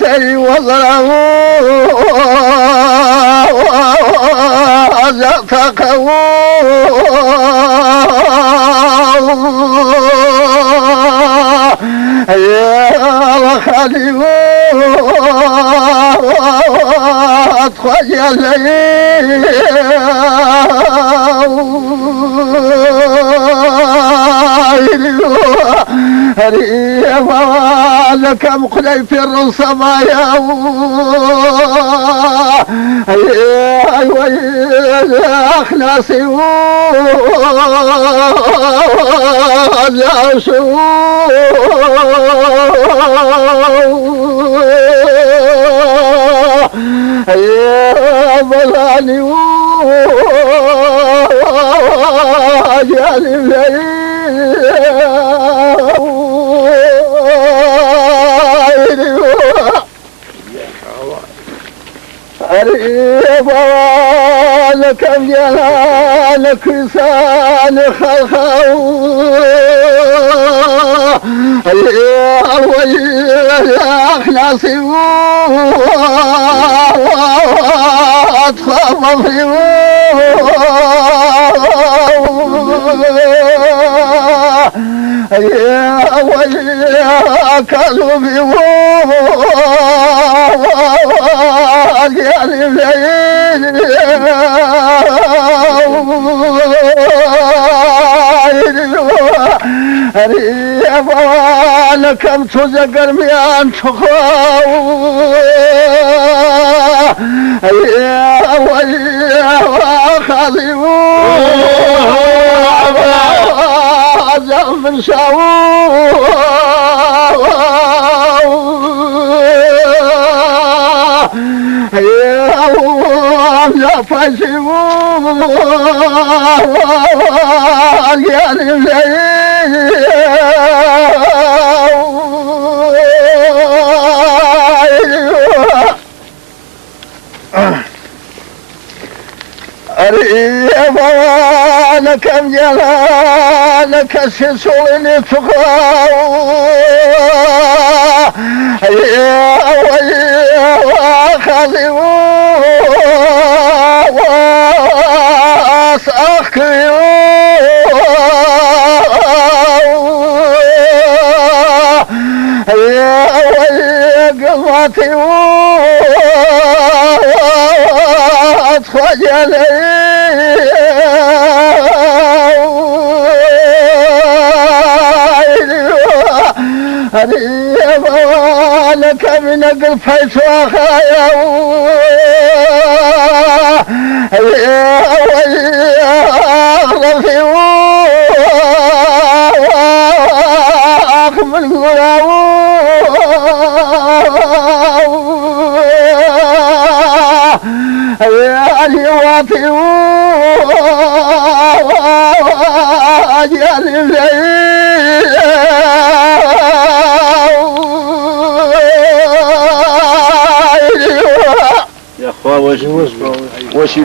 سري وضربوا زققوا يا خليفة خجل لكم قلي في الرصمايا أخلاصي لا يا بلاني وجالي لكم جلالك لسان خلخاو أخلاصي وأتخاف في يا ولي قلبي لكم تزقر ميان تخاو يا ولي خاضيو من شاو يا فاشيو يا لكم جلالك سسوني تخاو يا خذيو واسأخيو يا قضاتي واتخجلي لك من قلفيت وخايا يا أغلفي من قلاو يا اليواتي جالي يا اخوان واش